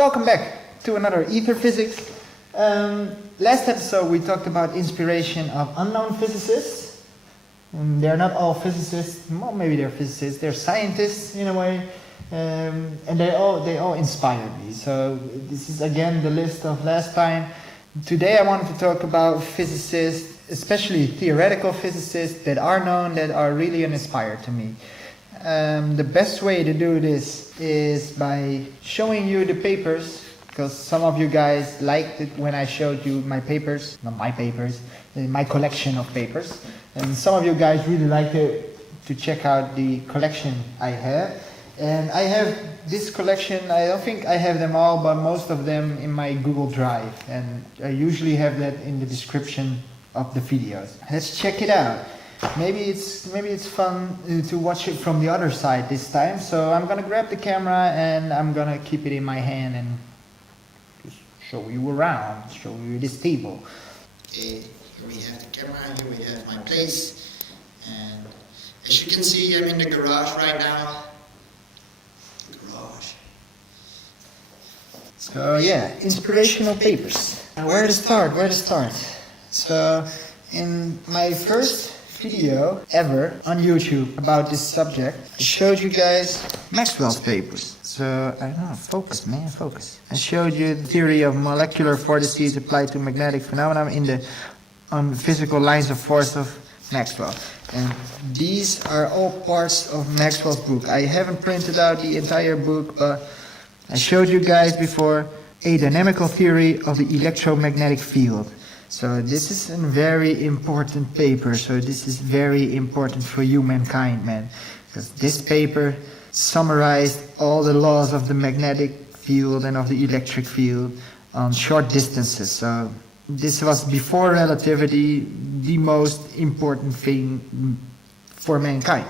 Welcome back to another Æther Physics. Last episode we talked about inspiration of unknown physicists. They're not all physicists, well, maybe they're physicists, they're scientists in a way, and they all inspired me. So this is again the list of last time. Today I wanted to talk about physicists, especially theoretical physicists that are known, that are really inspired to me. The best way to do this is by showing you the papers, because some of you guys liked it when I showed you my papers, not my papers, my collection of papers. And some of you guys really like to check out the collection I have. And I have this collection, I don't think I have them all, but most of them in my Google Drive. And I usually have that in the description of the videos. Let's check it out. Maybe it's fun to watch it from the other side this time. So I'm gonna grab the camera and I'm gonna keep it in my hand and just show you around, show you this table. Okay, here we have the camera, here we have my place, and as you can see, I'm in the garage right now. Garage. So yeah, inspirational papers. Where to start? So in my first video ever on YouTube about this subject, I showed you guys Maxwell's papers. So, I don't know, focus. I showed you the theory of molecular vortices applied to magnetic phenomena on physical lines of force of Maxwell. And these are all parts of Maxwell's book. I haven't printed out the entire book, but I showed you guys before a dynamical theory of the electromagnetic field. So this is a very important paper. So this is very important for humankind, man. Because this paper summarized all the laws of the magnetic field and of the electric field on short distances. So this was, before relativity, the most important thing for mankind.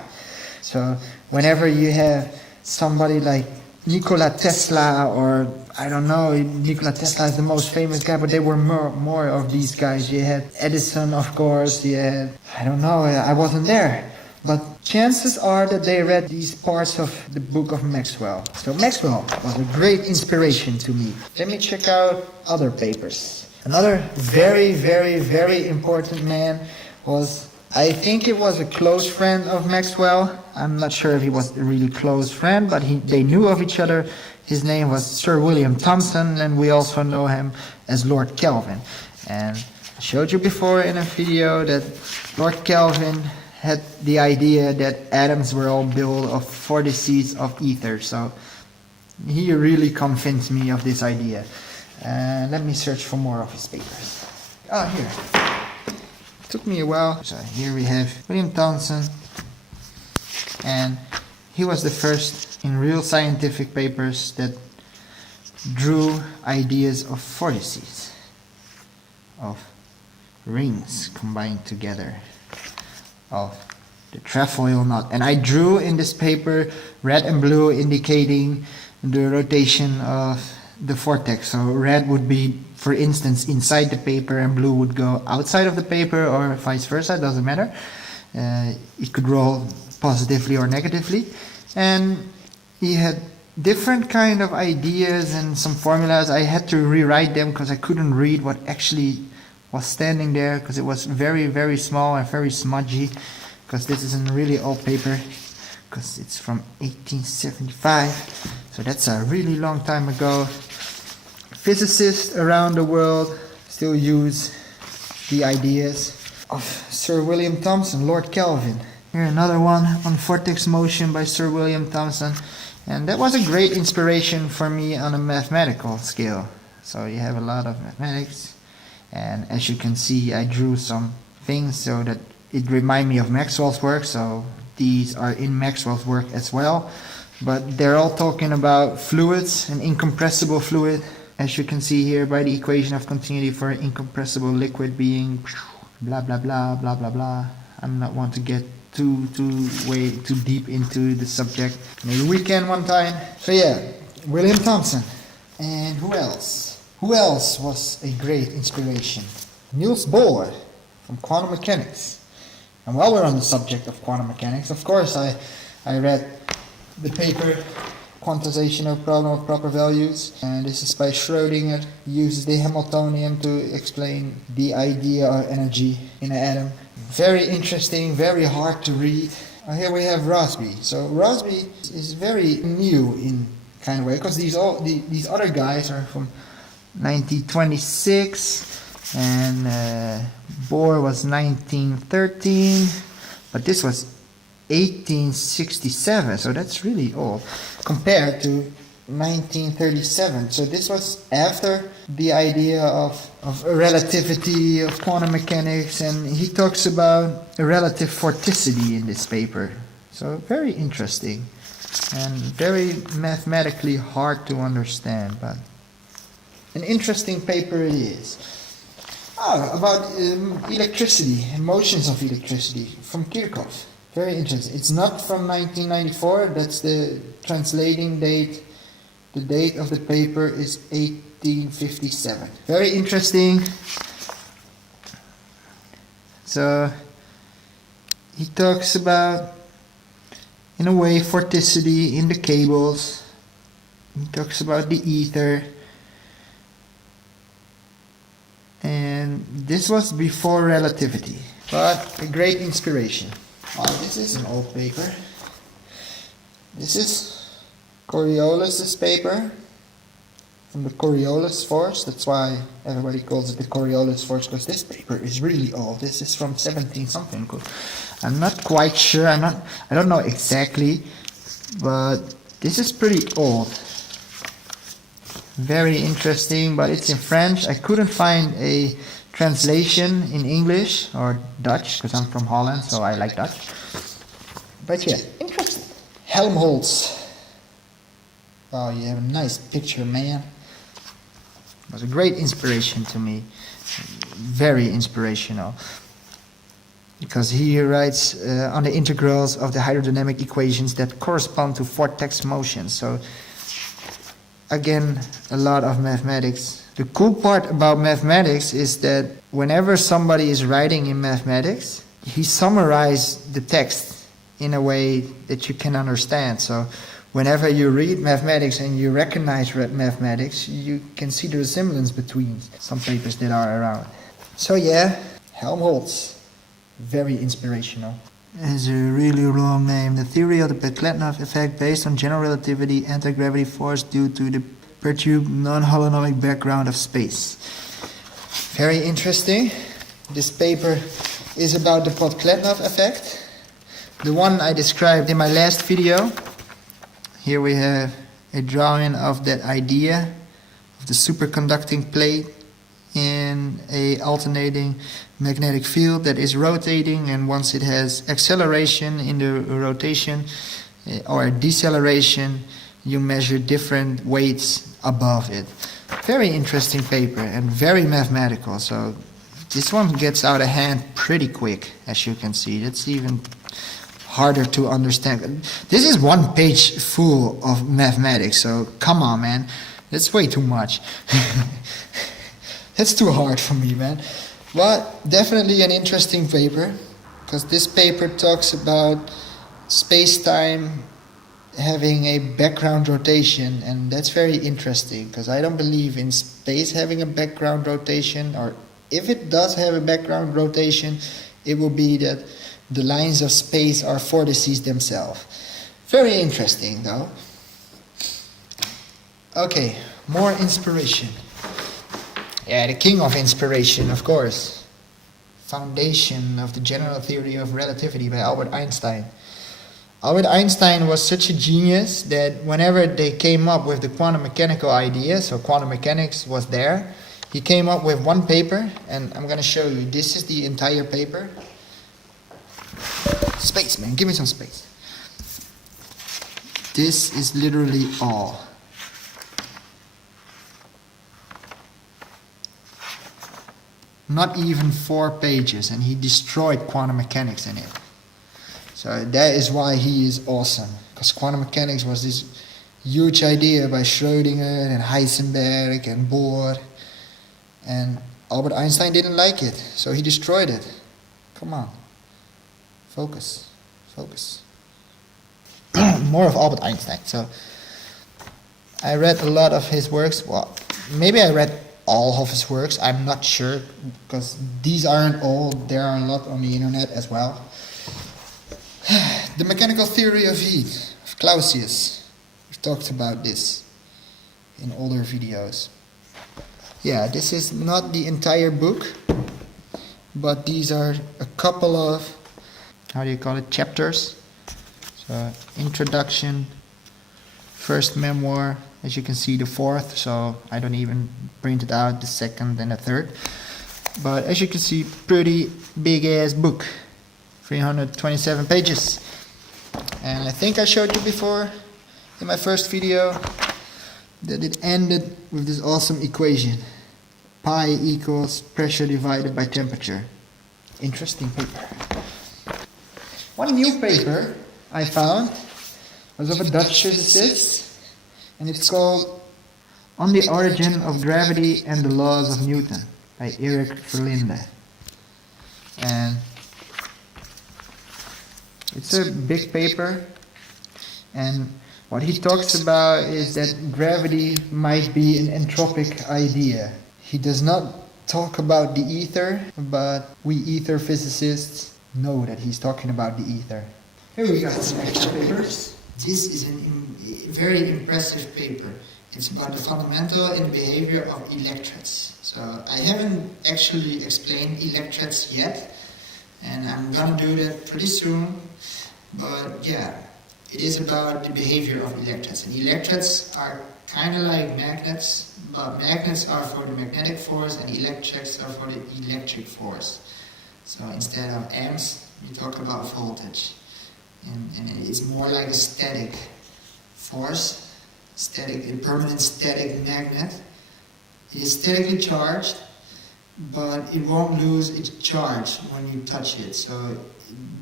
So whenever you have somebody like Nikola Tesla, or I don't know, Nikola Tesla is the most famous guy, but there were more of these guys. You had Edison, of course, you had, I don't know, I wasn't there. But chances are that they read these parts of the book of Maxwell. So Maxwell was a great inspiration to me. Let me check out other papers. Another very, very, very important man was, I think it was a close friend of Maxwell. I'm not sure if he was a really close friend, but they knew of each other. His name was Sir William Thomson, and we also know him as Lord Kelvin. And I showed you before in a video that Lord Kelvin had the idea that atoms were all built of vortices of ether. So he really convinced me of this idea. Let me search for more of his papers. Oh, here. Took me a while. So here we have William Thomson, and he was the first in real scientific papers that drew ideas of vortices, of rings combined together, of the trefoil knot. And I drew in this paper red and blue indicating the rotation of the vortex. So red would be, for instance, inside the paper, and blue would go outside of the paper, or vice versa, it doesn't matter. It could roll positively or negatively. And he had different kind of ideas and some formulas. I had to rewrite them because I couldn't read what actually was standing there, because it was very, very small and very smudgy, because this is a really old paper, because it's from 1875. So that's a really long time ago. Physicists around the world still use the ideas of Sir William Thomson, Lord Kelvin. Here another one on vortex motion by Sir William Thomson. And that was a great inspiration for me on a mathematical scale. So you have a lot of mathematics. And as you can see, I drew some things so that it reminded me of Maxwell's work. So these are in Maxwell's work as well. But they're all talking about fluids, an incompressible fluid. As you can see here by the equation of continuity for an incompressible liquid being blah blah blah blah blah blah. I'm not want to get way too deep into the subject. Maybe we can one time. So yeah, William Thomson. And who else? Who else was a great inspiration? Niels Bohr from quantum mechanics. And while we're on the subject of quantum mechanics, of course I read the paper quantization of problem of proper values. And this is by Schrödinger. He uses the Hamiltonian to explain the idea of energy in an atom. Very interesting, very hard to read. Here we have Rossby. So Rossby is very new in kind of way, because these other guys are from 1926, and Bohr was 1913, but this was 1867, so that's really old compared to 1937. So this was after the idea of relativity, of quantum mechanics, and he talks about a relative vorticity in this paper. So very interesting and very mathematically hard to understand, but an interesting paper it is. About electricity and motions of electricity from Kirchhoff. Very interesting. It's not from 1994, that's the translating date. The date of the paper is 1857. Very interesting. So he talks about, in a way, vorticity in the cables. He talks about the ether. And this was before relativity, but a great inspiration. This is an old paper. This is Coriolis' paper from the Coriolis force. That's why everybody calls it the Coriolis force, because this paper is really old. This is from 17 something. I'm not quite sure. I don't know exactly, but this is pretty old. Very interesting, but it's in French. I couldn't find a translation in English or Dutch, because I'm from Holland, so I like Dutch. But yeah, interesting. Helmholtz. Oh, you have a nice picture, man. It was a great inspiration to me. Very inspirational. Because he writes on the integrals of the hydrodynamic equations that correspond to vortex motion. So again, a lot of mathematics. The cool part about mathematics is that whenever somebody is writing in mathematics, he summarizes the text in a way that you can understand. So whenever you read mathematics and you recognize mathematics, you can see the resemblance between some papers that are around. So yeah, Helmholtz, very inspirational. It's a really long name. The theory of the Pekletnev effect based on general relativity, anti-gravity force due to the perturbed non-holonomic background of space. Very interesting. This paper is about the Pekletnev effect, the one I described in my last video. Here we have a drawing of that idea of the superconducting plate in a alternating magnetic field that is rotating, and once it has acceleration in the rotation or deceleration, you measure different weights above it. Very interesting paper and very mathematical. So this one gets out of hand pretty quick, as you can see. It's even harder to understand. This is one page full of mathematics, so come on, man. That's way too much. That's too hard for me, man. But definitely an interesting paper, because this paper talks about space-time having a background rotation, and that's very interesting, because I don't believe in space having a background rotation, or if it does have a background rotation, it will be that the lines of space are vortices themselves. Very interesting, though. Okay, more inspiration. Yeah, the king of inspiration, of course. Foundation of the General Theory of Relativity by Albert Einstein. Albert Einstein was such a genius that whenever they came up with the quantum mechanical idea, so quantum mechanics was there, he came up with one paper, and I'm going to show you. This is the entire paper. Space, man, give me some space. This is literally all. Not even 4 pages, and he destroyed quantum mechanics in it. So that is why he is awesome, because quantum mechanics was this huge idea by Schrödinger and Heisenberg and Bohr, and Albert Einstein didn't like it, so he destroyed it. Come on, focus. More of Albert Einstein. So I read a lot of his works. Well, maybe I read all of his works. I'm not sure, because these aren't all. There are a lot on the internet as well. The mechanical theory of heat of Clausius. We've talked about this in older videos. Yeah, this is not the entire book, but these are a couple of, how do you call it, chapters. So, introduction, first memoir, as you can see the fourth, so I don't even print it out, the second and the third. But as you can see, pretty big ass book, 327 pages. And I think I showed you before in my first video that it ended with this awesome equation. Pi equals pressure divided by temperature. Interesting paper. One new paper I found was of a Dutch physicist, and it's called On the Origin of Gravity and the Laws of Newton by Erik Verlinde. And it's a big paper, and what he talks about is that gravity might be an entropic idea. He does not talk about the ether, but we ether physicists know that he's talking about the ether. Here we got some extra papers. This is a very impressive paper. It's about the fundamental and behavior of electrons. So I haven't actually explained electrons yet, and I'm gonna do that pretty soon. But yeah, it is about the behavior of electrons. And electrons are kind of like magnets, but magnets are for the magnetic force and electrics are for the electric force. So instead of amps, we talk about voltage. And it's more like a static force, a permanent static magnet. It is statically charged, but it won't lose its charge when you touch it. So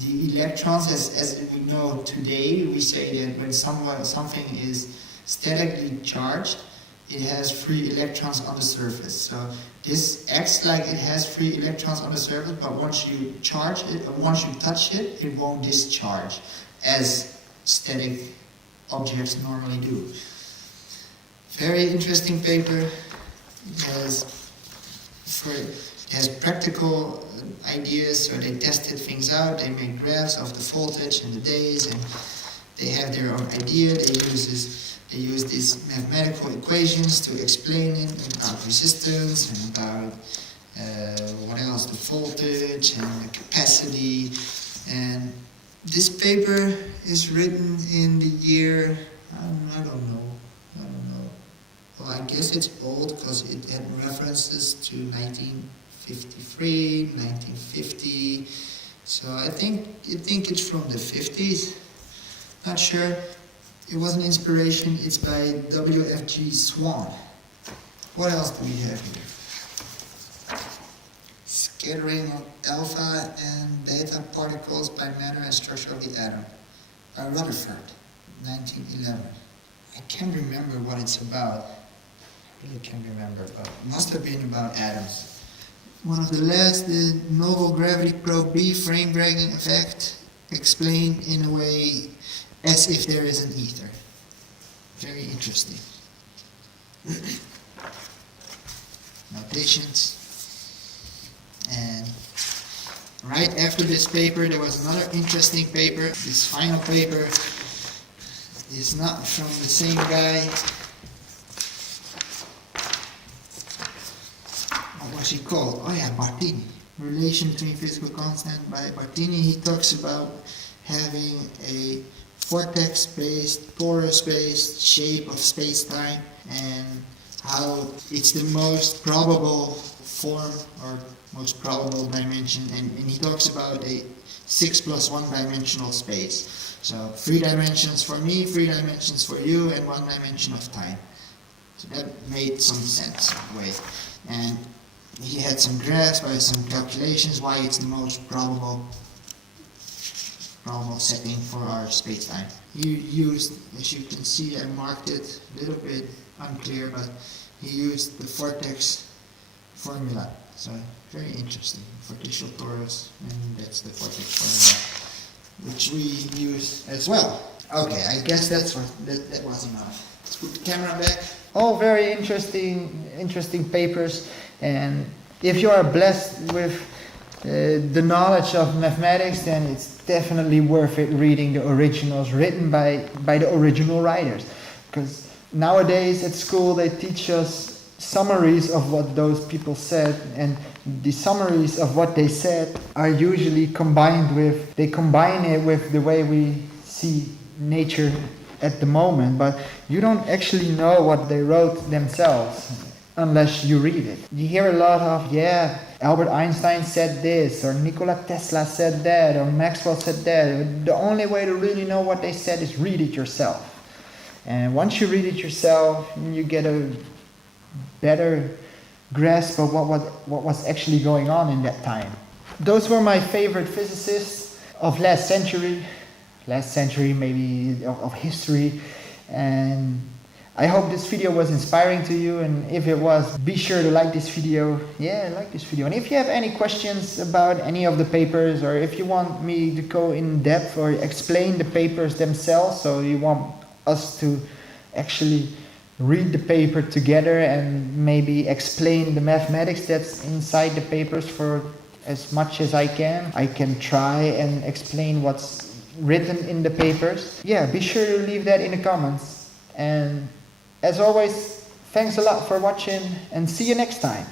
the electrons, as we know today, we say that when something is statically charged, it has free electrons on the surface. So this acts like it has free electrons on the surface, but once you charge it, or once you touch it, it won't discharge, as static objects normally do. Very interesting paper. It has practical ideas, so they tested things out, they made graphs of the voltage and the days, and they have their own idea. They use these mathematical equations to explain it about resistance and about what else, the voltage and the capacity. And this paper is written in the year, I don't know. Well, I guess it's old because it had references to 1953, 1950. So I think it's from the 50s. Not sure. It was an inspiration. It's by W.F.G. Swan. What else do we have here? Scattering of alpha and beta particles by matter and structure of the atom by Rutherford, 1911. I can't remember what it's about. I really can't remember, but it must have been about atoms. One of the last, the novel gravity probe B frame dragging effect, explained in a way as if there is an ether. Very interesting. Notations. And right after this paper, there was another interesting paper. This final paper is not from the same guy. What's he called? Oh yeah, Bartini. Relation between physical constant by Bartini. He talks about having a vortex-based, torus-based shape of space-time, and how it's the most probable form or most probable dimension, and he talks about a 6 + 1 dimensional space. So 3 dimensions for me, 3 dimensions for you, and 1 dimension of time. So that made some sense in a way. And he had some graphs by some calculations why it's the most probable setting for our space-time. He used, as you can see, I marked it a little bit unclear, but he used the vortex formula. So very interesting. Vorticial torus, and that's the vortex formula, which we use as well. Okay, I guess that was enough. Let's put the camera back. All very interesting papers, and if you are blessed with the knowledge of mathematics, then it's definitely worth it reading the originals written by the original writers. Because nowadays at school they teach us summaries of what those people said, and the summaries of what they said are usually combine it with the way we see nature at the moment, but you don't actually know what they wrote themselves unless you read it. You hear a lot of, Albert Einstein said this, or Nikola Tesla said that, or Maxwell said that. The only way to really know what they said is read it yourself. And once you read it yourself, you get a better grasp of what was actually going on in that time. Those were my favorite physicists of last century maybe of history, and I hope this video was inspiring to you, and if it was, be sure to like this video. Like this video. And if you have any questions about any of the papers, or if you want me to go in depth or explain the papers themselves, so you want us to actually read the paper together and maybe explain the mathematics that's inside the papers for as much as I can try and explain what's written in the papers. Be sure to leave that in the comments. And as always, thanks a lot for watching, and see you next time.